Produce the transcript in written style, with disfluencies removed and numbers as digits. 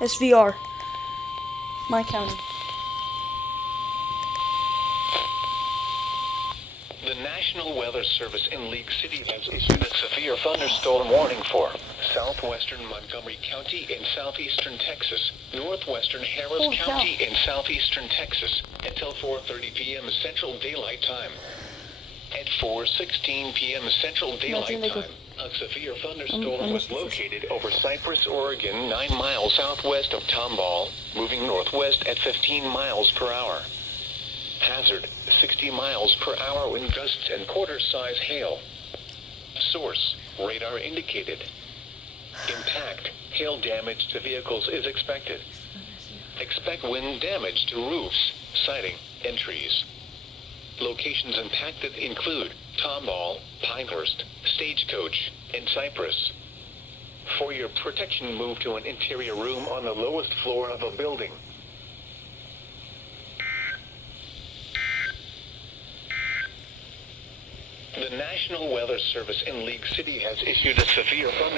SVR. My county. The National Weather Service in League City has issued a severe thunderstorm warning for southwestern Montgomery County in southeastern Texas, northwestern Harris County in southeastern Texas until 4:30 p.m. Central Daylight Time. At 4:16 p.m. Central Daylight Time, a severe thunderstorm was located over Cypress, Oregon, 9 miles southwest of Tomball, moving northwest at 15 miles per hour. Hazard, 60 miles per hour wind gusts and quarter-size hail. Source, radar indicated. Impact, hail damage to vehicles is expected. Expect wind damage to roofs, siding, and trees. Locations impacted include Tomball, Pinehurst, Stagecoach, and Cypress. For your protection, move to an interior room on the lowest floor of a building. The National Weather Service in League City has issued a severe thunderstorm